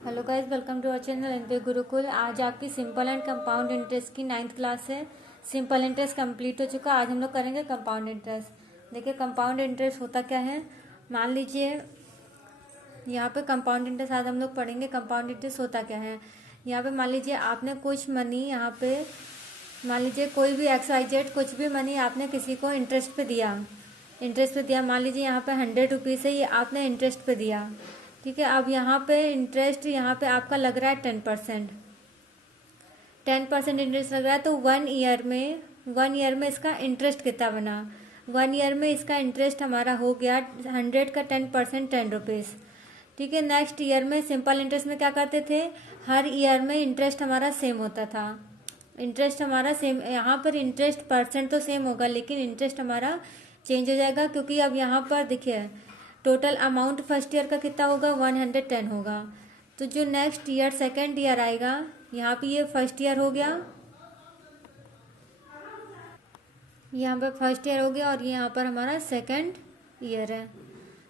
Hello guys, welcome to our channel NP Gurukul. आज आपकी simple and compound interest की 9th class है। Simple interest complete हो चुका। आज हम लोग करेंगे कंपाउंड इंटरेस्ट। देखिए कंपाउंड इंटरेस्ट होता क्या है। मान लीजिए यहाँ पे कंपाउंड इंटरेस्ट आज हम लोग पढ़ेंगे। कंपाउंड इंटरेस्ट होता क्या है। यहाँ पे मान लीजिए आपने कुछ मनी यहाँ पे मान लीजिए कोई भी XYZ कुछ भी मनी आपने किसी को इंटरेस्ट पे दिया। मान लीजिए यहाँ पे 100 रुपीज़ है, ये आपने इंटरेस्ट पे दिया। ठीक है, अब यहाँ पे इंटरेस्ट यहाँ पे आपका लग रहा है 10%। 10% इंटरेस्ट लग रहा है तो 1 ईयर में इसका इंटरेस्ट कितना बना। 1 ईयर में इसका इंटरेस्ट हमारा हो गया 100 का 10% 10 रुपीज़। ठीक है, नेक्स्ट ईयर में सिंपल इंटरेस्ट में क्या करते थे, हर ईयर में इंटरेस्ट हमारा सेम होता था। इंटरेस्ट हमारा सेम, यहाँ पर इंटरेस्ट परसेंट तो सेम होगा लेकिन इंटरेस्ट हमारा चेंज हो जाएगा, क्योंकि अब यहाँ पर देखिए टोटल अमाउंट फर्स्ट ईयर का कितना होगा 110 होगा। तो जो नेक्स्ट ईयर सेकेंड ईयर आएगा, यहाँ पे ये फर्स्ट ईयर हो गया, यहाँ पे फर्स्ट ईयर हो गया और ये यहाँ पर हमारा सेकेंड ईयर है।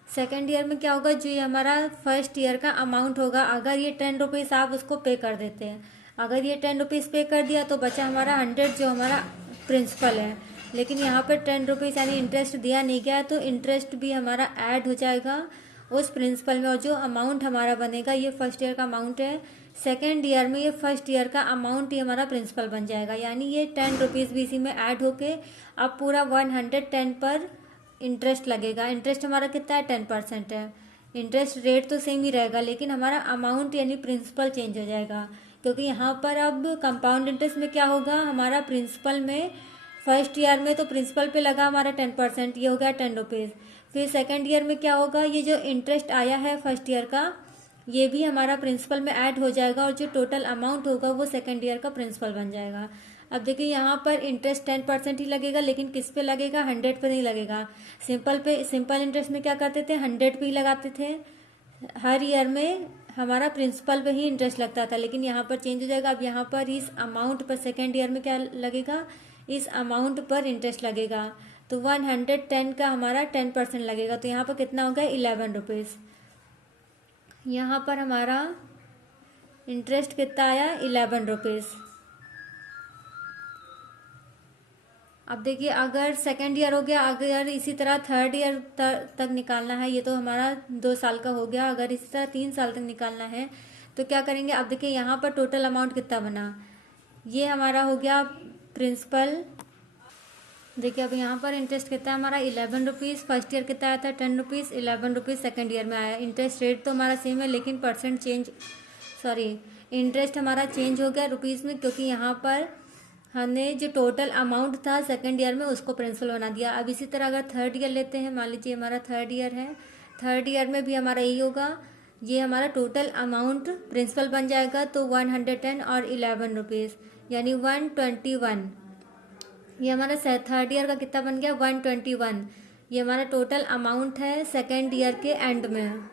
सेकेंड ईयर में क्या होगा, जो ये हमारा फर्स्ट ईयर का अमाउंट होगा, अगर ये 10 रुपीज़ आप उसको पे कर देते हैं, अगर ये 10 रुपीज़ पे कर दिया तो बचा हमारा 100 जो हमारा प्रिंसिपल है। लेकिन यहाँ पर 10 रुपीज़ यानी इंटरेस्ट दिया नहीं गया, तो इंटरेस्ट भी हमारा ऐड हो जाएगा उस प्रिंसिपल में, और जो अमाउंट हमारा बनेगा ये फर्स्ट ईयर का अमाउंट है। सेकेंड ईयर में ये फर्स्ट ईयर का अमाउंट ही हमारा प्रिंसिपल बन जाएगा, यानी ये 10 रुपीज़ भी इसी में ऐड होके अब पूरा 110 पर इंटरेस्ट लगेगा। इंटरेस्ट हमारा कितना है 10% है। इंटरेस्ट रेट तो सेम ही रहेगा लेकिन हमारा अमाउंट यानी प्रिंसिपल चेंज हो जाएगा, क्योंकि यहाँ पर अब कंपाउंड इंटरेस्ट में क्या होगा, हमारा प्रिंसिपल में फर्स्ट ईयर में तो प्रिंसिपल पे लगा हमारा 10%, ये हो गया 10 रुपीज़। फिर सेकेंड ईयर में क्या होगा, ये जो इंटरेस्ट आया है फर्स्ट ईयर का ये भी हमारा प्रिंसिपल में ऐड हो जाएगा और जो टोटल अमाउंट होगा वो सेकेंड ईयर का प्रिंसिपल बन जाएगा। अब देखिए यहाँ पर इंटरेस्ट 10% ही लगेगा, लेकिन किस पे लगेगा, 100 पे नहीं लगेगा। सिंपल इंटरेस्ट में क्या करते थे, 100 पे ही लगाते थे। हर ईयर में हमारा प्रिंसिपल पे ही इंटरेस्ट लगता था, लेकिन यहाँ पर चेंज हो जाएगा। अब यहाँ पर इस अमाउंट पर सेकेंड ईयर में क्या लगेगा, इस अमाउंट पर इंटरेस्ट लगेगा। तो 110 का हमारा 10% लगेगा, तो यहाँ पर कितना हो गया 11 रुपीज़। यहाँ पर हमारा इंटरेस्ट कितना आया 11 रुपीज़। अब देखिए अगर सेकेंड ईयर हो गया, अगर इसी तरह थर्ड ईयर तक निकालना है, ये तो हमारा 2 साल का हो गया, अगर इसी तरह 3 साल तक निकालना है तो क्या करेंगे। अब देखिए यहाँ पर टोटल अमाउंट कितना बना, ये हमारा हो गया प्रिंसिपल। देखिए अब यहाँ पर इंटरेस्ट कितना है हमारा 11 रुपीज़। फर्स्ट ईयर कितना आया था 10 रुपीज़, 11 रुपीज़ सेकेंड ईयर में आया। इंटरेस्ट रेट तो हमारा सेम है लेकिन परसेंट चेंज, सॉरी इंटरेस्ट हमारा चेंज हो गया रुपीज़ में, क्योंकि यहाँ पर हमने जो टोटल अमाउंट था सेकेंड ईयर में उसको प्रिंसिपल बना दिया। अब इसी तरह अगर थर्ड ईयर लेते हैं, मान लीजिए हमारा थर्ड ईयर है, थर्ड ईयर में भी हमारा यही होगा, ये हमारा टोटल अमाउंट प्रिंसिपल बन जाएगा तो 110 और 11 रुपीज़ यानी 121। ये हमारा थर्ड ईयर का कितना बन गया 121। ये हमारा टोटल अमाउंट है सेकेंड ईयर के एंड में।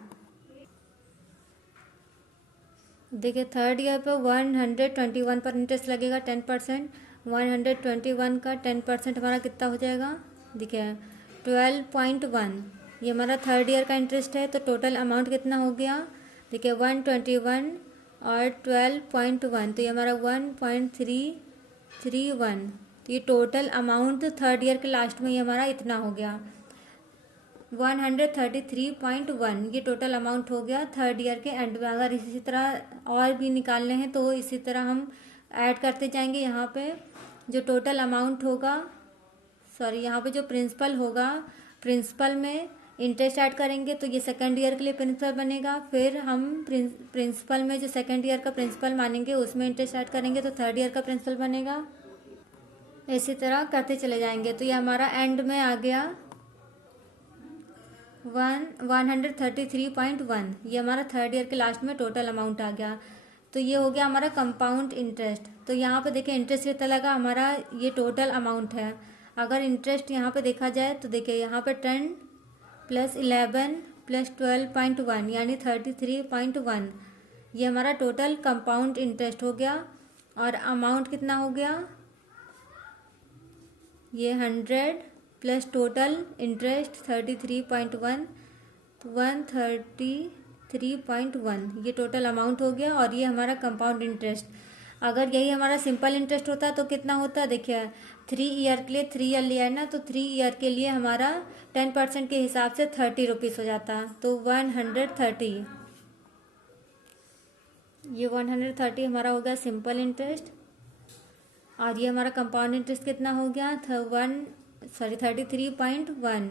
देखिए थर्ड ईयर पर 121 पर इंटरेस्ट लगेगा 10%। 121 का 10% हमारा कितना हो जाएगा, देखिए 12.1। ये हमारा थर्ड ईयर का इंटरेस्ट है, तो टोटल अमाउंट कितना हो गया, देखिए 121 और 12.1, तो ये हमारा 1.331। तो ये टोटल अमाउंट थर्ड ईयर के लास्ट में ये हमारा इतना हो गया 133.1। ये टोटल अमाउंट हो गया थर्ड ईयर के एंड में। अगर इसी तरह और भी निकालने हैं तो इसी तरह हम ऐड करते जाएंगे। यहाँ पे जो टोटल अमाउंट होगा, सॉरी यहाँ पे जो प्रिंसिपल होगा, प्रिंसिपल में इंटरेस्ट ऐड करेंगे तो ये सेकेंड ईयर के लिए प्रिंसिपल बनेगा। फिर हम प्रिंसिपल में जो सेकेंड ईयर का प्रिंसिपल मानेंगे उसमें इंटरेस्ट ऐड करेंगे तो थर्ड ईयर का प्रिंसिपल बनेगा। इसी तरह करते चले जाएंगे। तो ये हमारा एंड में आ गया 133.1। ये हमारा थर्ड ईयर के लास्ट में टोटल अमाउंट आ गया। तो ये हो गया हमारा कंपाउंड इंटरेस्ट। तो यहाँ पे देखिए इंटरेस्ट कितना लगा हमारा, ये टोटल अमाउंट है। अगर इंटरेस्ट यहाँ पे देखा जाए तो देखिए यहाँ पे 10 + 11 + 12.1 यानी 33.1। ये हमारा टोटल कंपाउंड इंटरेस्ट हो गया। और अमाउंट कितना हो गया, ये 100 प्लस टोटल इंटरेस्ट 33.1, तो 130 3.1 ये टोटल अमाउंट हो गया। और ये हमारा कंपाउंड इंटरेस्ट, अगर यही हमारा सिंपल इंटरेस्ट होता तो कितना होता, देखिए 3 ईयर के लिए 3 ईयर लिया है ना, तो 3 ईयर के लिए हमारा 10% के हिसाब से 30 रुपीज़ हो जाता, तो 130, ये 130 हमारा हो गया सिंपल इंटरेस्ट। और ये हमारा कंपाउंड इंटरेस्ट कितना हो गया, 33.1,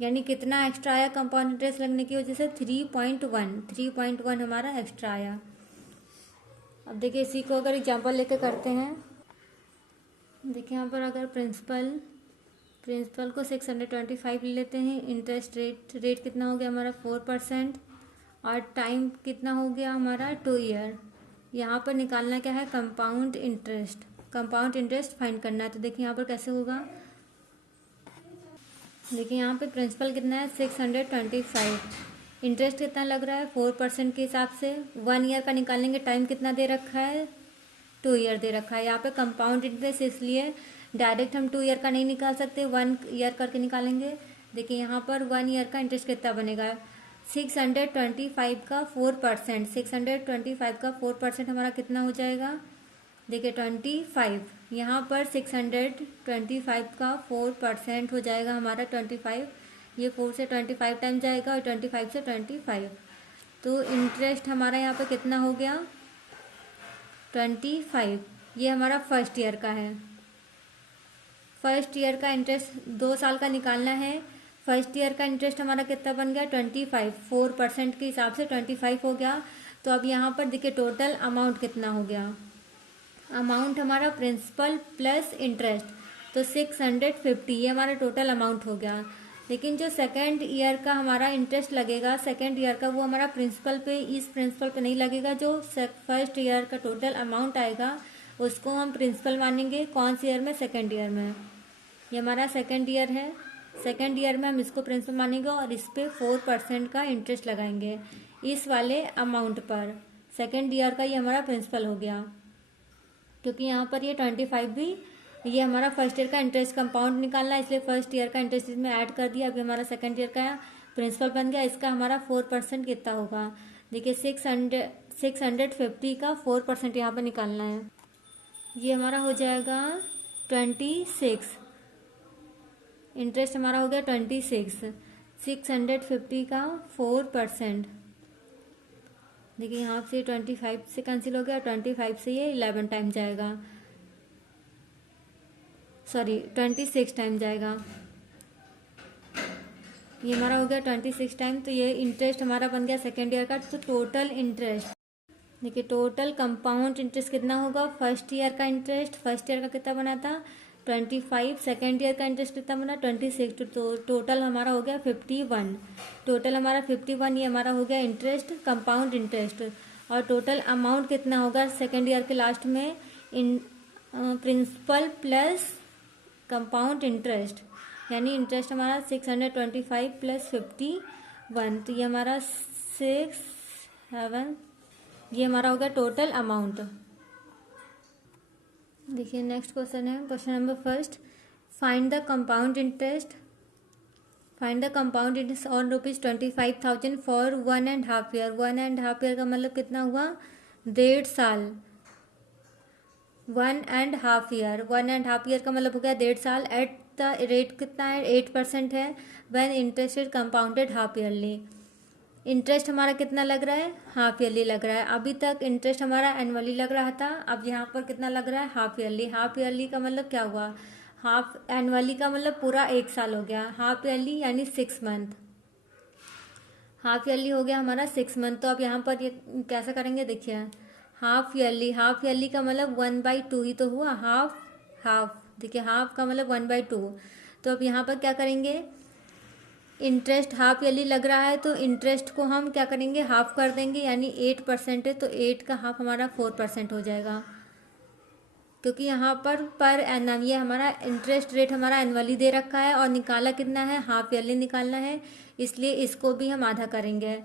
यानी कितना एक्स्ट्रा आया कंपाउंड इंटरेस्ट लगने की वजह से, 3.1 हमारा एक्स्ट्रा आया। अब देखिए इसी को अगर एग्जांपल लेके करते हैं, देखिए यहाँ पर अगर प्रिंसिपल को 625 ले लेते हैं, इंटरेस्ट रेट कितना हो गया हमारा 4%, और टाइम कितना हो गया हमारा 2 ईयर। यहाँ पर निकालना क्या है, कंपाउंड इंटरेस्ट फाइंड करना है। तो देखिए यहाँ पर कैसे होगा, देखिए यहाँ पे प्रिंसिपल कितना है 625, इंटरेस्ट कितना लग रहा है 4% के हिसाब से, 1 ईयर का निकालेंगे, टाइम कितना दे रखा है 2 ईयर दे रखा है। यहाँ पे कंपाउंड इंटरेस्ट इसलिए डायरेक्ट हम 2 ईयर का नहीं निकाल सकते, 1 ईयर करके निकालेंगे। देखिए यहाँ पर 1 ईयर का इंटरेस्ट कितना बनेगा, 625 का 4%, 625 का 4% हमारा कितना हो जाएगा, देखिए 25, यहाँ पर 625 का 4% हो जाएगा हमारा 25, ये 4 से 25 टाइम जाएगा और 25 से 25, तो इंटरेस्ट हमारा यहाँ पे कितना हो गया 25। ये हमारा फर्स्ट ईयर का है, फर्स्ट ईयर का इंटरेस्ट 2 साल का निकालना है। फर्स्ट ईयर का इंटरेस्ट हमारा कितना बन गया 25, 4% के हिसाब से 25 हो गया। तो अब यहाँ पर देखिए टोटल अमाउंट कितना हो गया, अमाउंट हमारा प्रिंसिपल प्लस इंटरेस्ट, तो 650 ये हमारा टोटल अमाउंट हो गया। लेकिन जो सेकेंड ईयर का हमारा इंटरेस्ट लगेगा सेकेंड ईयर का, वो हमारा प्रिंसिपल पे, इस प्रिंसिपल पे नहीं लगेगा। जो फर्स्ट ईयर का टोटल अमाउंट आएगा उसको हम प्रिंसिपल मानेंगे, कौन से ईयर में, सेकेंड ईयर में। ये हमारा सेकेंड ईयर है, सेकेंड ईयर में हम इसको प्रिंसिपल मानेंगे और इस पे 4% का इंटरेस्ट लगाएंगे इस वाले अमाउंट पर। सेकेंड ईयर का ये हमारा प्रिंसिपल हो गया, क्योंकि यहाँ पर ये 25 भी, ये हमारा फर्स्ट ईयर का इंटरेस्ट कंपाउंड निकालना है, इसलिए फर्स्ट ईयर का इंटरेस्ट इसमें ऐड कर दिया। अभी हमारा सेकेंड ईयर का प्रिंसिपल बन गया, इसका हमारा 4% कितना होगा, देखिए 650 का 4% यहाँ पर निकालना है, ये हमारा हो जाएगा 26, इंटरेस्ट हमारा हो गया 26, 650 का 4%, देखिए यहाँ से 25 से कैंसिल हो गया, 25 से ये 11 टाइम जाएगा, सॉरी 26 टाइम जाएगा, ये हमारा हो गया 26 टाइम। तो ये इंटरेस्ट हमारा बन गया सेकेंड ईयर का। तो टोटल इंटरेस्ट देखिए, टोटल कंपाउंड इंटरेस्ट कितना होगा, फर्स्ट ईयर का इंटरेस्ट, फर्स्ट ईयर का कितना बना था 25, सेकेंड ईयर का इंटरेस्ट कितना बना 26, तो टोटल हमारा हो गया 51, टोटल हमारा 51 ये हमारा हो गया इंटरेस्ट, कंपाउंड इंटरेस्ट। और टोटल अमाउंट कितना होगा सेकेंड ईयर के लास्ट में, in principle plus compound interest, यानी इंटरेस्ट हमारा 625 प्लस 51, तो ये हमारा 7, ये हमारा हो गया टोटल अमाउंट। देखिए नेक्स्ट क्वेश्चन है, question number first, find the compound interest, find the compound interest on ₹25,000 for 1.5 year. 1.5 year का मतलब कितना हुआ, 1.5 साल, 1.5 ईयर, 1.5 ईयर का मतलब हो गया 1.5 साल। एट द रेट कितना है 8% है, when interest is compounded half yearly, interest हमारा कितना लग रहा है, हाफ ईयरली लग रहा है। अभी तक इंटरेस्ट हमारा एनुअली लग रहा था, अब यहाँ पर कितना लग रहा है, हाफ ईयरली। हाफ ईयरली का मतलब क्या हुआ, हाफ एनुअली का मतलब पूरा 1 साल हो गया, हाफ ईयरली यानी 6 मंथ, हाफ ईयरली हो गया हमारा 6 मंथ। तो अब यहाँ पर ये कैसे करेंगे, देखिए हाफ ईयरली, हाफ ईयरली का मतलब 1/2 ही तो हुआ, हाफ हाफ, देखिए हाफ का मतलब 1/2। तो अब यहाँ पर क्या करेंगे, इंटरेस्ट हाफ ईयरली लग रहा है तो इंटरेस्ट को हम क्या करेंगे, हाफ कर देंगे, यानी 8% है तो 8 का हाफ हमारा 4% हो जाएगा, क्योंकि यहाँ पर एनम ये हमारा इंटरेस्ट रेट हमारा एनुअली दे रखा है और निकाला कितना है, हाफ ईयरली निकालना है, इसलिए इसको भी हम आधा करेंगे।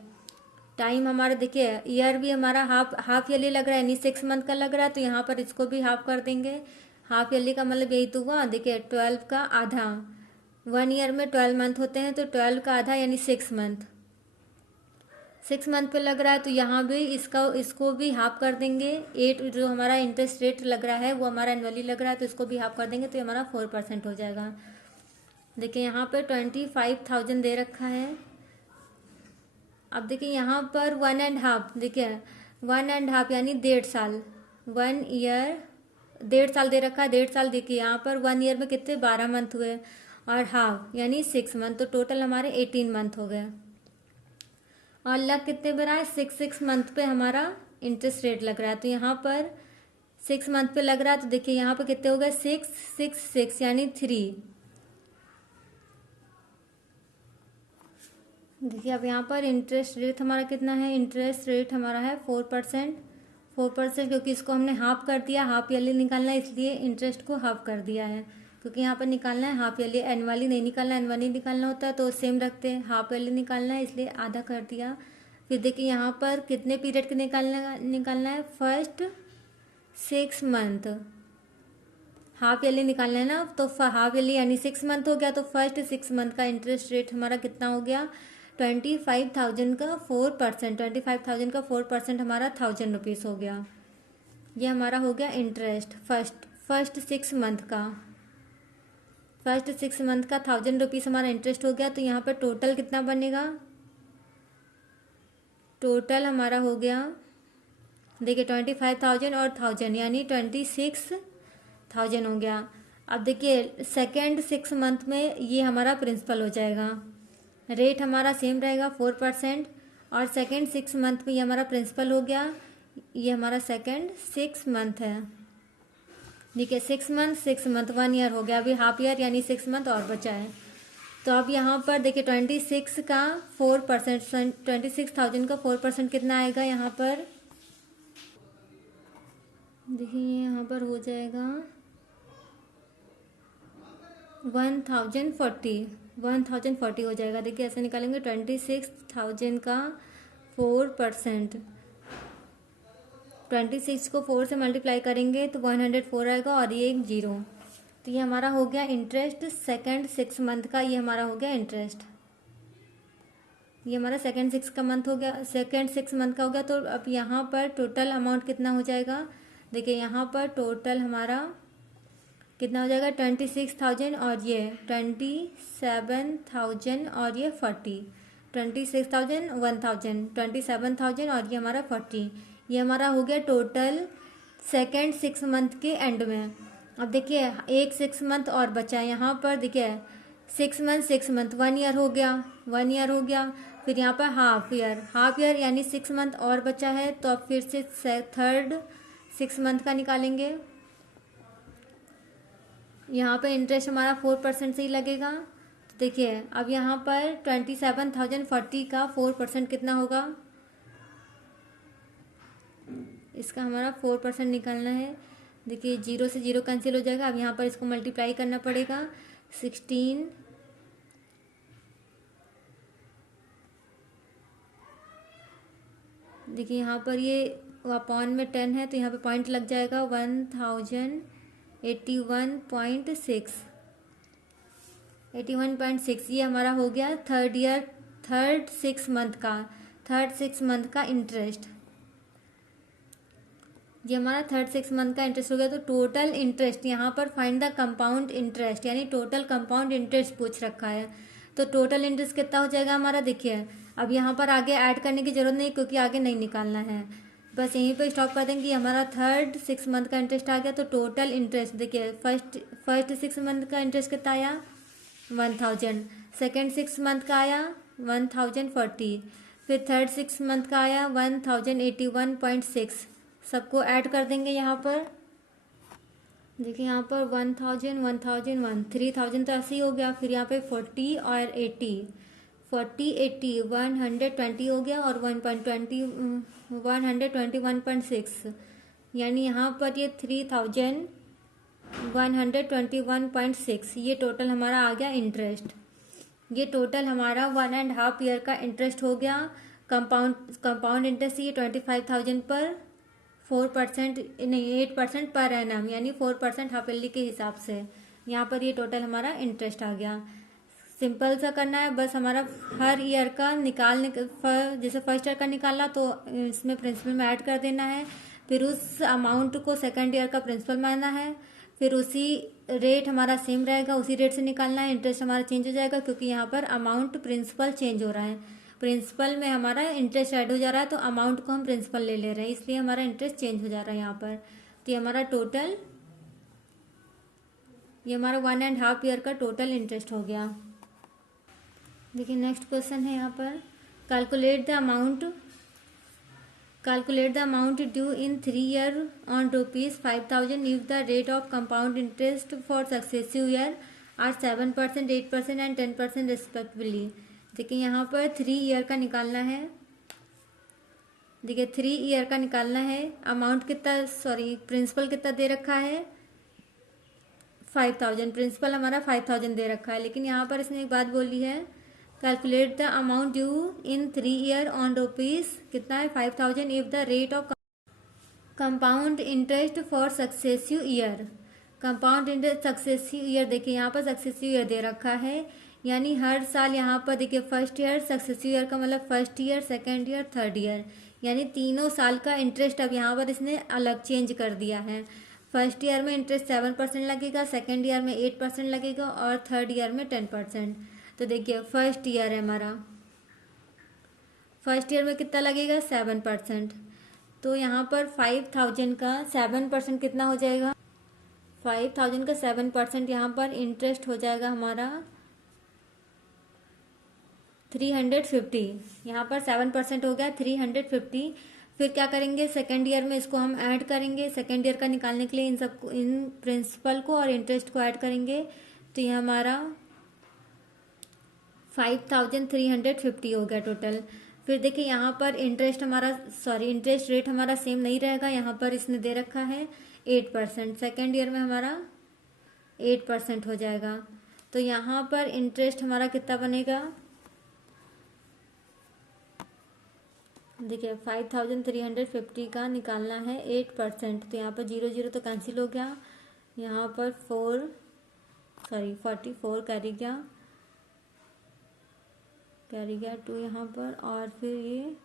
टाइम हमारा देखिए ईयर भी हमारा हाफ ईयरली लग रहा है, यानी 6 मंथ का लग रहा है, तो यहाँ पर इसको भी हाफ कर देंगे। हाफ ईयरली का मतलब यही तो हुआ, देखिए 12 का आधा, 1 ईयर में 12 मंथ होते हैं तो 12 का आधा यानी 6 मंथ, 6 मंथ पे लग रहा है तो यहाँ भी इसको भी हाफ कर देंगे। 8 जो हमारा इंटरेस्ट रेट लग रहा है वो हमारा एनुअली लग रहा है तो इसको भी हाफ कर देंगे तो ये हमारा 4% हो जाएगा। देखिए यहाँ पर 25,000 दे रखा है। अब देखिए यहाँ पर 1.5, देखिए 1.5 यानी 1.5 साल, 1 ईयर 1.5 साल दे रखा है। 1.5 साल देखिए यहाँ पर 1 ईयर में कितने 12 मंथ हुए और हाफ यानी 6 मंथ, तो टोटल हमारे 18 मंथ हो गए। और लग कितने पे रहा है 6 मंथ पे हमारा इंटरेस्ट रेट लग रहा है तो यहाँ पर 6 मंथ पे लग रहा है तो देखिए यहाँ पर कितने हो गए 6 यानी 3। देखिए अब यहाँ पर इंटरेस्ट रेट हमारा कितना है, इंटरेस्ट रेट हमारा है 4%। 4% क्योंकि इसको हमने हाफ कर दिया, हाफ ईयरली निकालना है इसलिए इंटरेस्ट को हाफ कर दिया है, क्योंकि यहाँ पर निकालना है हाफ ईयरली, एनुअली नहीं निकालना, एनुअली निकालना होता है तो सेम रखते हैं, हाफ ईयरली निकालना है इसलिए आधा कर दिया। फिर देखिए यहाँ पर कितने पीरियड के निकालना है, फर्स्ट 6 मंथ, हाफ ईयरली निकालना है ना, तो हाफ ईयरली यानी 6 मंथ हो गया तो फर्स्ट 6 मंथ का इंटरेस्ट रेट हमारा कितना हो गया 25,000 का 4%, 25,000 का 4% हमारा 1,000 रुपीज़ हो गया। ये हमारा हो गया इंटरेस्ट फर्स्ट 6 मंथ का, फर्स्ट 6 मंथ का 1,000 रुपीज़ हमारा इंटरेस्ट हो गया। तो यहाँ पर टोटल कितना बनेगा, टोटल हमारा हो गया देखिए 25,000 और 1,000 यानी 26,000 हो गया। अब देखिए सेकेंड 6 मंथ में ये हमारा प्रिंसिपल हो जाएगा, रेट हमारा सेम रहेगा 4%, और सेकेंड 6 मंथ में ये हमारा प्रिंसिपल हो गया। ये हमारा सेकेंड 6 मंथ है, देखिए 6 मंथ 1 ईयर हो गया, अभी हाफ ईयर यानी 6 मंथ और बचा है। तो अब यहाँ पर देखिए 26 का 4%, 26,000 का 4% कितना आएगा यहाँ पर, देखिए यहाँ पर हो जाएगा 1,040 हो जाएगा। देखिए ऐसे निकालेंगे 26,000 का 4%, 26 को 4 से मल्टीप्लाई करेंगे तो 104 आएगा और ये एक 0। तो ये हमारा हो गया इंटरेस्ट सेकेंड 6 मंथ का, ये हमारा हो गया इंटरेस्ट, ये हमारा सेकेंड 6 का मंथ हो गया, सेकेंड 6 मंथ का हो गया। तो अब यहाँ पर टोटल अमाउंट कितना हो जाएगा, देखिए यहाँ पर टोटल हमारा कितना हो जाएगा 26,000 और ये 27,000 और ये 40, 26,000 1,000 27,000 और ये हमारा 40, ये हमारा हो गया टोटल सेकेंड 6 मंथ के एंड में। अब देखिए एक 6 मंथ और बचा है यहाँ पर, देखिए 6 मंथ 1 ईयर हो गया, 1 ईयर हो गया। फिर यहाँ पर हाफ ईयर यानी 6 मंथ और बचा है, तो अब फिर से थर्ड 6 मंथ का निकालेंगे। यहाँ पर इंटरेस्ट हमारा 4% से ही लगेगा। तो देखिए अब यहाँ पर 27,040 का 4% कितना होगा, इसका हमारा 4% निकालना है। देखिए 0 से 0 कैंसिल हो जाएगा, अब यहाँ पर इसको मल्टीप्लाई करना पड़ेगा 16, देखिए यहाँ पर ये अपॉन में 10 है तो यहाँ पे पॉइंट लग जाएगा 81.6, ये हमारा हो गया थर्ड 6 मंथ का इंटरेस्ट, ये हमारा थर्ड 6 मंथ का इंटरेस्ट हो गया। तो टोटल इंटरेस्ट यहाँ पर फाइंड द कंपाउंड इंटरेस्ट, यानी टोटल कंपाउंड इंटरेस्ट पूछ रखा है, तो टोटल इंटरेस्ट कितना हो जाएगा हमारा, देखिए अब यहाँ पर आगे ऐड करने की जरूरत नहीं क्योंकि आगे नहीं निकालना है, बस यहीं पर स्टॉप कर देंगे। हमारा थर्ड 6 मंथ का इंटरेस्ट आ गया। तो टोटल इंटरेस्ट देखिए फर्स्ट 6 मंथ का इंटरेस्ट कितना आया 1,000, सेकेंड 6 मंथ का आया 1,040, फिर थर्ड 6 मंथ का आया 1,081.6, सबको ऐड कर देंगे यहाँ पर। देखिए यहाँ पर 1,000 1,001 3,000 तो ऐसे ही हो गया, फिर यहाँ पे 40 और 80 120 हो गया और 121.6, यानी यहाँ पर ये 3,121.6, ये टोटल हमारा आ गया इंटरेस्ट। ये टोटल हमारा 1.5 ईयर का इंटरेस्ट हो गया। कंपाउंड इंटरेस्ट ये 25,000 पर 4% नहीं 8% पर एनम, यानी 4% हाफ ईयरली के हिसाब से यहाँ पर ये टोटल हमारा इंटरेस्ट आ गया। सिंपल सा करना है बस। हमारा हर ईयर का निकालने जैसे फर्स्ट ईयर का निकाला तो इसमें प्रिंसिपल में ऐड कर देना है, फिर उस अमाउंट को सेकंड ईयर का प्रिंसिपल मानना है, फिर उसी रेट हमारा सेम रहेगा, उसी रेट से निकालना है। इंटरेस्ट हमारा चेंज हो जाएगा क्योंकि यहाँ पर अमाउंट प्रिंसिपल चेंज हो रहा है, प्रिंसिपल में हमारा इंटरेस्ट ऐड हो जा रहा है तो अमाउंट को हम प्रिंसिपल ले रहे हैं, इसलिए हमारा इंटरेस्ट चेंज हो जा रहा है यहाँ पर। तो ये हमारा टोटल, ये हमारा 1.5 ईयर का टोटल इंटरेस्ट हो गया। देखिए नेक्स्ट क्वेश्चन है यहाँ पर, calculate the amount due in 3 year on ₹5,000 if the rate of compound interest for successive year are 7%, 8% and 10% respectively. देखिए यहाँ पर 3 ईयर का निकालना है। देखिए 3 ईयर का निकालना है। अमाउंट कितना, सॉरी प्रिंसिपल कितना दे रखा है 5,000, प्रिंसिपल हमारा 5,000 दे रखा है। लेकिन यहाँ पर इसने एक बात बोली है, calculate the amount due in 3 year on rupees कितना है 5,000 if the rate of compound interest for successive year. Compound interest successive year, देखिए यहाँ पर सक्सेसिव ईयर दे रखा है, यानी हर साल यहाँ पर देखिए फर्स्ट ईयर, सक्सेसिव ईयर का मतलब first year, second year, third year, यानी तीनों साल का इंटरेस्ट अब यहाँ पर इसने अलग चेंज कर दिया है। फर्स्ट ईयर में इंटरेस्ट 7% लगेगा, सेकेंड ईयर में 8% लगेगा और थर्ड ईयर में 10%। तो देखिए फर्स्ट ईयर है हमारा, फर्स्ट ईयर में कितना लगेगा 7%। तो यहाँ पर 5,000 का 7% कितना हो जाएगा, 5,000 का 7% यहाँ पर इंटरेस्ट हो जाएगा हमारा 350। यहाँ पर 7% हो गया 350। फिर क्या करेंगे, सेकेंड ईयर में इसको हम ऐड करेंगे, सेकेंड ईयर का निकालने के लिए इन सबको, इन प्रिंसिपल को और इंटरेस्ट को ऐड करेंगे। तो ये हमारा 5,350 हो गया टोटल। फिर देखिए यहाँ पर इंटरेस्ट हमारा, सॉरी इंटरेस्ट रेट हमारा सेम नहीं रहेगा, यहाँ पर इसने दे रखा है 8%, सेकेंड ईयर में हमारा 8% हो जाएगा। तो यहाँ पर इंटरेस्ट हमारा कितना बनेगा, देखिए 5,350 का निकालना है 8%, तो यहाँ पर 0 0 तो कैंसिल हो गया, यहाँ पर 44 कैरी गया 2 यहाँ पर, और फिर ये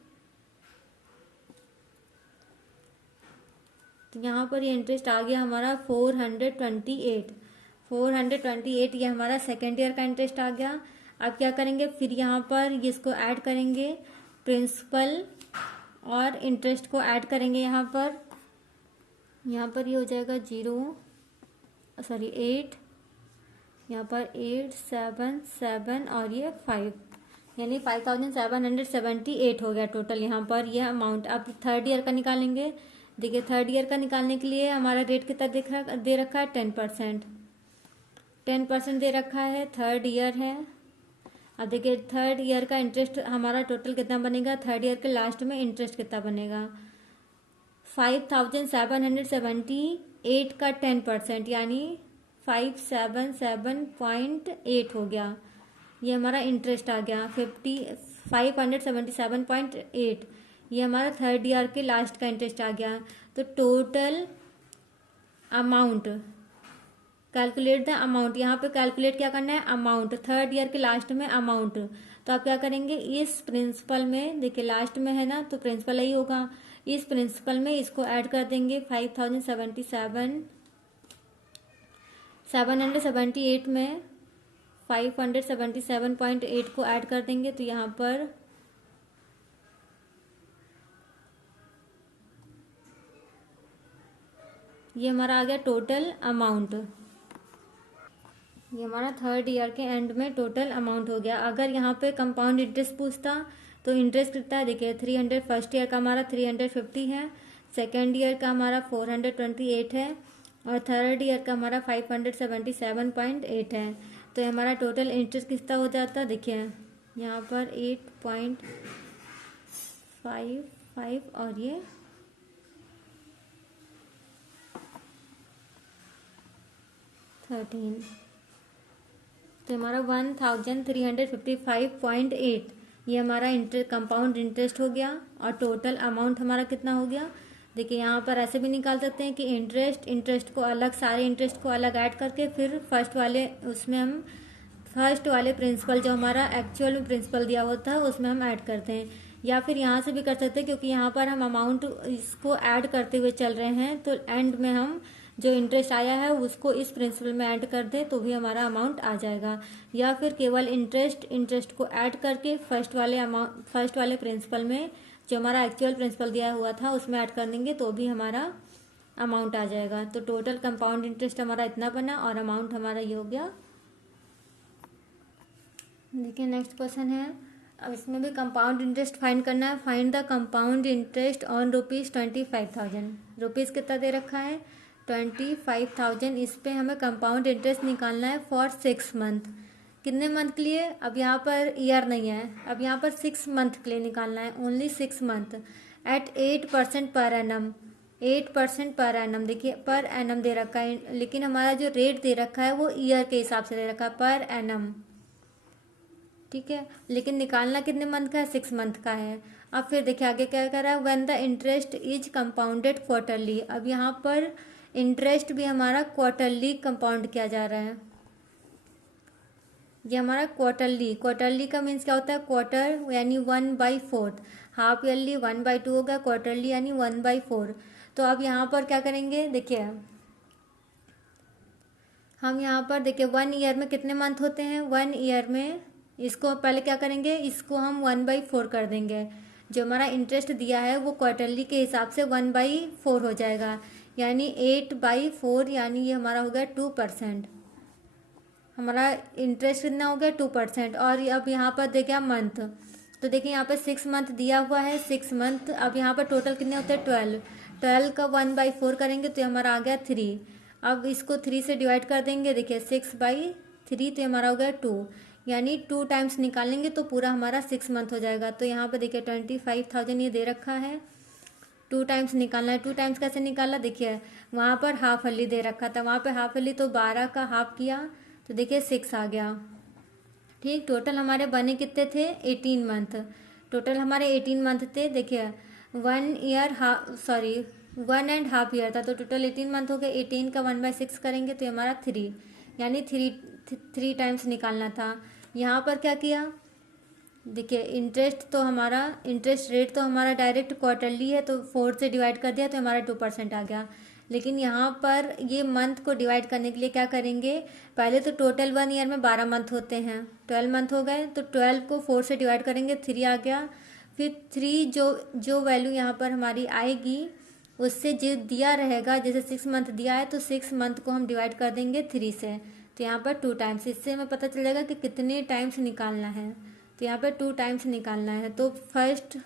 तो यहाँ पर ये इंटरेस्ट आ गया हमारा 428। ये हमारा सेकेंड ईयर का इंटरेस्ट आ गया। अब क्या करेंगे, फिर यहाँ पर इसको ऐड करेंगे, प्रिंसिपल और इंटरेस्ट को ऐड करेंगे। यहाँ पर ये हो जाएगा 8, यहाँ पर 8 7 7 और ये 5, यानी 5,778 हो गया टोटल यहाँ पर यह अमाउंट। अब थर्ड ईयर का निकालेंगे। देखिए थर्ड ईयर का निकालने के लिए हमारा रेट कितना दे रखा है 10%, 10% दे रखा है, थर्ड ईयर है। अब देखिए थर्ड ईयर का इंटरेस्ट हमारा टोटल कितना बनेगा, थर्ड ईयर के लास्ट में इंटरेस्ट कितना बनेगा 5,778 का 10%, यानी 577.8 हो गया, ये हमारा इंटरेस्ट आ गया 577.8। ये हमारा थर्ड ईयर के लास्ट का इंटरेस्ट आ गया। तो total amount, calculate the amount, यहाँ पे कैलकुलेट क्या करना है अमाउंट, थर्ड ईयर के लास्ट में अमाउंट। तो आप क्या करेंगे, इस प्रिंसिपल में देखिए लास्ट में है ना तो प्रिंसिपल ही होगा, इस प्रिंसिपल में इसको ऐड कर देंगे 5,778 में 577.8 को ऐड कर देंगे। तो यहाँ पर ये हमारा आ गया टोटल अमाउंट, ये हमारा थर्ड ईयर के एंड में टोटल अमाउंट हो गया। अगर यहाँ पे कंपाउंड इंटरेस्ट पूछता तो इंटरेस्ट कितना है, देखिए 300, फर्स्ट ईयर का हमारा 350 है, सेकेंड ईयर का हमारा 428 है और थर्ड ईयर का हमारा 577.8 है। तो हमारा टोटल इंटरेस्ट कितना हो जाता है, देखिए यहाँ पर 8.55 और ये 13, तो हमारा 1,355.8 ये हमारा कंपाउंड इंटरेस्ट हो गया। और टोटल अमाउंट हमारा कितना हो गया, देखिए यहाँ पर ऐसे भी निकाल सकते हैं कि इंटरेस्ट को अलग, सारे इंटरेस्ट को अलग ऐड करके फिर फर्स्ट वाले उसमें हम फर्स्ट वाले प्रिंसिपल जो हमारा एक्चुअल में प्रिंसिपल दिया होता है उसमें हम ऐड करते हैं, या फिर यहाँ से भी कर सकते हैं, क्योंकि यहाँ पर हम अमाउंट इसको ऐड करते हुए चल रहे हैं, तो एंड में हम जो इंटरेस्ट आया है उसको इस प्रिंसिपल में ऐड कर दें तो भी हमारा अमाउंट आ जाएगा। या फिर केवल इंटरेस्ट को ऐड करके फर्स्ट वाले प्रिंसिपल में जो हमारा एक्चुअल प्रिंसिपल दिया हुआ था उसमें ऐड कर देंगे तो भी हमारा अमाउंट आ जाएगा। तो टोटल कंपाउंड इंटरेस्ट हमारा इतना बना और अमाउंट हमारा ये हो गया। देखिए नेक्स्ट क्वेश्चन है, अब इसमें भी कंपाउंड इंटरेस्ट फाइंड करना है। Find the compound interest on ₹25,000। Rupees कितना दे रखा है 25,000। इस पे हमें कंपाउंड इंटरेस्ट निकालना है फॉर 6 मंथ। कितने मंथ के लिए, अब यहाँ पर ईयर नहीं है, अब यहाँ पर 6 मंथ के लिए निकालना है, only 6 month eight 8% per annum. 8% per annum, देखिए पर एनम दे रखा है, लेकिन हमारा जो रेट दे रखा है वो ईयर के हिसाब से दे रखा है पर एनम, ठीक है। लेकिन निकालना कितने मंथ का है, 6 मंथ का है। अब फिर देखिए आगे क्या कर रहा है, when the interest is compounded quarterly. अब यहाँ पर इंटरेस्ट भी हमारा क्वार्टरली कंपाउंड किया जा रहा है। ये हमारा क्वार्टरली का मीन्स क्या होता है, क्वार्टर यानी 1/4, हाफ ईयरली 1/2 होगा, क्वार्टरली यानी 1/4। तो अब यहाँ पर क्या करेंगे, देखिए हम यहाँ पर देखिए 1 ईयर में कितने मंथ होते हैं, 1 ईयर में इसको पहले क्या करेंगे, इसको हम 1/4 कर देंगे। जो हमारा इंटरेस्ट दिया है वो क्वार्टरली के हिसाब से 1/4 हो जाएगा, यानी 8/4, यानी ये हमारा हो गया 2%। हमारा इंटरेस्ट कितना हो गया 2%। और अब यहाँ पर देखिए मंथ, तो देखिए यहाँ पर 6 मंथ दिया हुआ है, 6 मंथ। अब यहाँ पर टोटल कितने होते हैं 12 का 1/4 करेंगे तो हमारा आ गया 3। अब इसको 3 से डिवाइड कर देंगे, देखिए 6/3 तो हमारा हो गया 2, यानी 2 टाइम्स निकालेंगे तो पूरा हमारा 6 मंथ हो जाएगा। तो यहाँ पर देखिए 25,000 ये दे रखा है, 2 टाइम्स निकालना है। 2 टाइम्स कैसे निकाला, देखिए वहाँ पर हाफ अर्ली दे रखा था, वहाँ पर हाफ अर्ली तो 12 का हाफ किया तो देखिए 6 आ गया, ठीक। टोटल हमारे बने कितने थे 18 मंथ, टोटल हमारे 18 मंथ थे। देखिए 1.5 ईयर था तो टोटल 18 मंथ हो गए। 18 का 1/6 करेंगे तो हमारा 3, यानी 3 टाइम्स निकालना था। यहाँ पर क्या किया, देखिए इंटरेस्ट रेट तो हमारा डायरेक्ट क्वार्टरली है तो 4 से डिवाइड कर दिया तो हमारा 2% आ गया। लेकिन यहाँ पर ये मंथ को डिवाइड करने के लिए क्या करेंगे, पहले तो टोटल 1 ईयर में 12 मंथ होते हैं, 12 मंथ हो गए तो 12 को 4 से डिवाइड करेंगे, 3 आ गया। फिर 3 जो वैल्यू यहाँ पर हमारी आएगी उससे जो दिया रहेगा, जैसे 6 मंथ दिया है तो 6 मंथ को हम डिवाइड कर देंगे 3 से, तो यहाँ पर 2 टाइम्स। इससे हमें पता चल जाएगा कि कितने टाइम्स निकालना है, तो यहाँ पर 2 टाइम्स निकालना है। तो फर्स्ट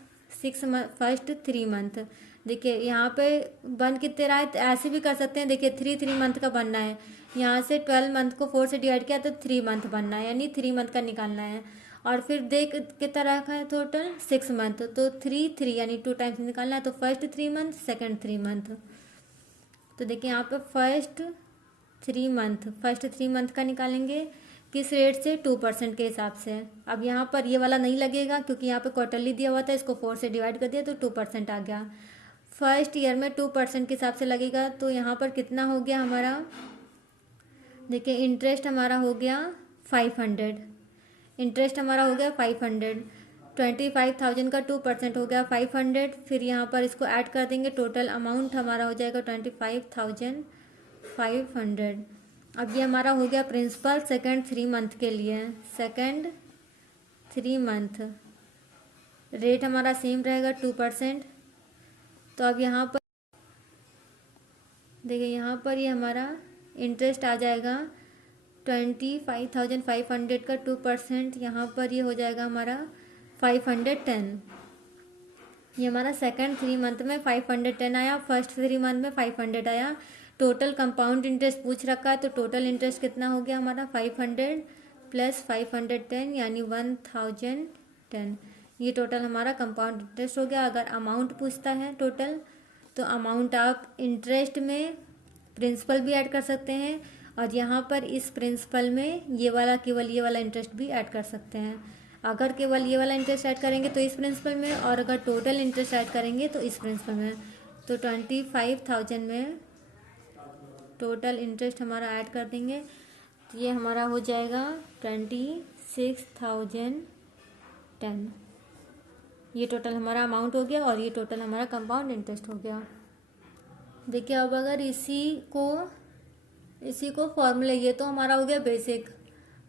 3 मंथ, देखिए यहाँ पे बन कितने रहा है, तो ऐसे भी कर सकते हैं। देखिए 3 मंथ का बनना है, यहाँ से 12 मंथ को 4 से डिवाइड किया तो 3 मंथ बनना है, यानी 3 मंथ का निकालना है। और फिर देख कितना रखा है टोटल 6 मंथ, तो 3 यानी 2 टाइम्स निकालना है। तो फर्स्ट 3 मंथ, सेकेंड 3 मंथ। तो देखिए यहाँ पे फर्स्ट 3 मंथ का निकालेंगे, किस रेट से 2% के हिसाब से। अब यहाँ पर ये वाला नहीं लगेगा क्योंकि यहाँ पे क्वार्टरली दिया हुआ था, इसको 4 से डिवाइड कर दिया तो 2% आ गया। फर्स्ट ईयर में 2% के हिसाब से लगेगा, तो यहाँ पर कितना हो गया हमारा, देखिए इंटरेस्ट हमारा हो गया 500, इंटरेस्ट हमारा हो गया 500। 25,000 का 2% हो गया 500। फिर यहाँ पर इसको ऐड कर देंगे, टोटल अमाउंट हमारा हो जाएगा 25,500। अब ये हमारा हो गया प्रिंसिपल सेकेंड 3 मंथ के लिए। सेकेंड 3 मंथ रेट हमारा सेम रहेगा 2%। तो अब यहाँ पर देखिए यहाँ पर ये हमारा इंटरेस्ट आ जाएगा 25,500 का 2%, यहाँ पर ये हो जाएगा हमारा 510। ये हमारा सेकेंड 3 मंथ में 510 आया, फर्स्ट 3 मंथ में 500 आया। टोटल कंपाउंड इंटरेस्ट पूछ रखा है तो टोटल इंटरेस्ट कितना हो गया हमारा 500 प्लस 510 यानी 1010। ये टोटल हमारा कंपाउंड इंटरेस्ट हो गया। अगर अमाउंट पूछता है टोटल, तो अमाउंट आप इंटरेस्ट में प्रिंसिपल भी ऐड कर सकते हैं, और यहाँ पर इस प्रिंसिपल में केवल ये वाला इंटरेस्ट भी ऐड कर सकते हैं। अगर केवल ये वाला इंटरेस्ट ऐड करेंगे तो इस प्रिंसिपल में, और अगर टोटल इंटरेस्ट ऐड करेंगे तो इस प्रिंसिपल में। तो 25,000 में टोटल इंटरेस्ट हमारा ऐड कर देंगे तो ये हमारा हो जाएगा 26,010। ये टोटल हमारा अमाउंट हो गया और ये टोटल हमारा कंपाउंड इंटरेस्ट हो गया। देखिए अब अगर इसी को फॉर्मूला, ये तो हमारा हो गया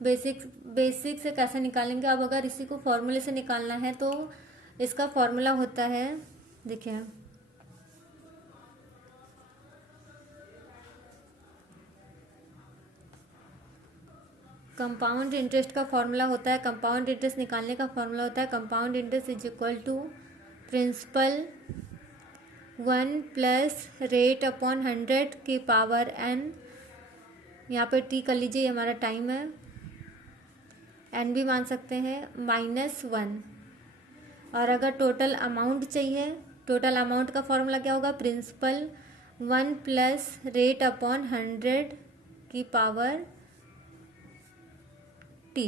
बेसिक से कैसे निकालेंगे। अब अगर इसी को फॉर्मूले से निकालना है तो इसका फॉर्मूला होता है, देखिए कंपाउंड इंटरेस्ट का फॉर्मूला होता है, कंपाउंड इंटरेस्ट निकालने का फॉर्मूला होता है compound interest is equal to principal 1 plus rate upon 100 की पावर n। यहाँ पे t कर लीजिए, ये हमारा टाइम है, n भी मान सकते हैं, -1। और अगर टोटल अमाउंट चाहिए, टोटल अमाउंट का फॉर्मूला क्या होगा, प्रिंसिपल 1 प्लस रेट अपॉन 100 की पावर t।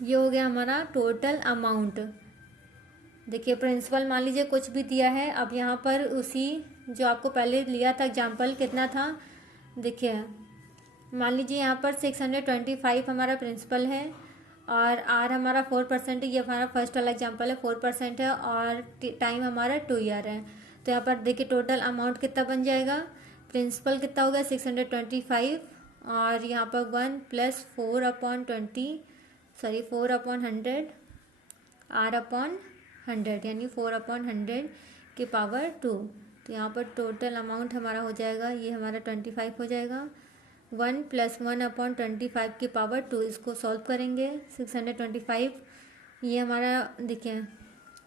ये हो गया हमारा टोटल अमाउंट। देखिए प्रिंसिपल मान लीजिए कुछ भी दिया है, अब यहाँ पर उसी जो आपको पहले लिया था एग्जाम्पल कितना था, देखिए मान लीजिए यहाँ पर 625 हमारा प्रिंसिपल है और आर हमारा 4% है, ये हमारा फर्स्ट वाला एग्जाम्पल है 4% है और टाइम हमारा 2 ईयर है। तो यहाँ पर देखिए टोटल अमाउंट कितना बन जाएगा, प्रिंसिपल कितना होगा 625 और यहाँ पर 1 प्लस 4/100 R/100 यानी 4/100 की पावर 2। तो यहाँ पर टोटल अमाउंट हमारा हो जाएगा, ये हमारा 25 हो जाएगा, 1 प्लस 1/25 की पावर 2। इसको सॉल्व करेंगे, 625 ये हमारा देखिए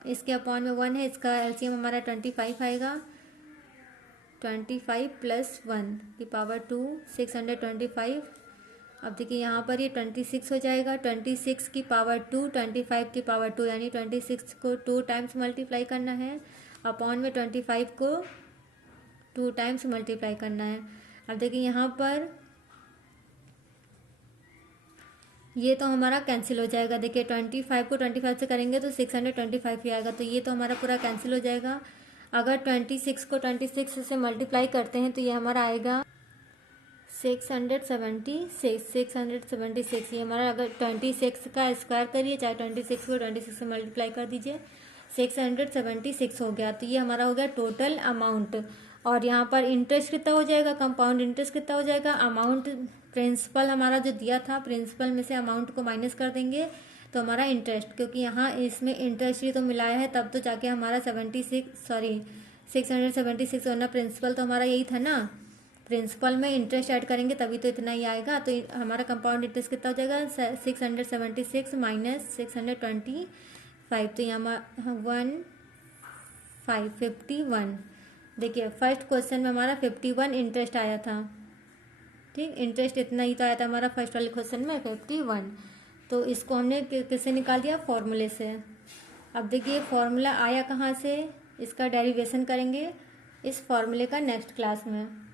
इसके अपॉन में 1 है, इसका एलसीएम हमारा 25 आएगा, 25 प्लस 1 की पावर 2 625। अब देखिए यहाँ पर ये 26 हो जाएगा, 26 की पावर 2 25 की पावर 2 यानी 26 को 2 टाइम्स मल्टीप्लाई करना है, अपॉन में 25 को 2 टाइम्स मल्टीप्लाई करना है। अब देखिए यहाँ पर ये तो हमारा कैंसिल हो जाएगा, देखिए 25 को 25 से करेंगे तो 625 ही आएगा, तो ये तो हमारा पूरा कैंसिल हो जाएगा। अगर 26 को 26 से मल्टीप्लाई करते हैं तो ये हमारा आएगा 676। ये हमारा अगर 26 का स्क्वायर करिए, चाहे 26 को 26 से मल्टीप्लाई कर दीजिए, 676 हो गया। तो ये हमारा हो गया टोटल अमाउंट। और यहाँ पर इंटरेस्ट कितना हो जाएगा, कंपाउंड इंटरेस्ट कितना हो जाएगा, अमाउंट प्रिंसिपल हमारा जो दिया था, प्रिंसिपल में से अमाउंट को माइनस कर देंगे तो हमारा इंटरेस्ट, क्योंकि यहाँ इसमें इंटरेस्ट ही तो मिलाया है तब तो जाके हमारा 676 होना, प्रिंसिपल तो हमारा यही था ना, प्रिंसिपल में इंटरेस्ट ऐड करेंगे तभी तो इतना ही आएगा। तो हमारा कंपाउंड इंटरेस्ट कितना हो जाएगा, 676 माइनस 625, तो यहाँ 51। देखिए फर्स्ट क्वेश्चन में हमारा 51 इंटरेस्ट आया था, ठीक, इंटरेस्ट इतना ही तो आया था हमारा फर्स्ट वाले क्वेश्चन में 51। तो इसको हमने किससे निकाल दिया, फॉर्मूले से। अब देखिए फॉर्मूला आया कहाँ से, इसका डेरिवेशन करेंगे इस फॉर्मूले का नेक्स्ट क्लास में।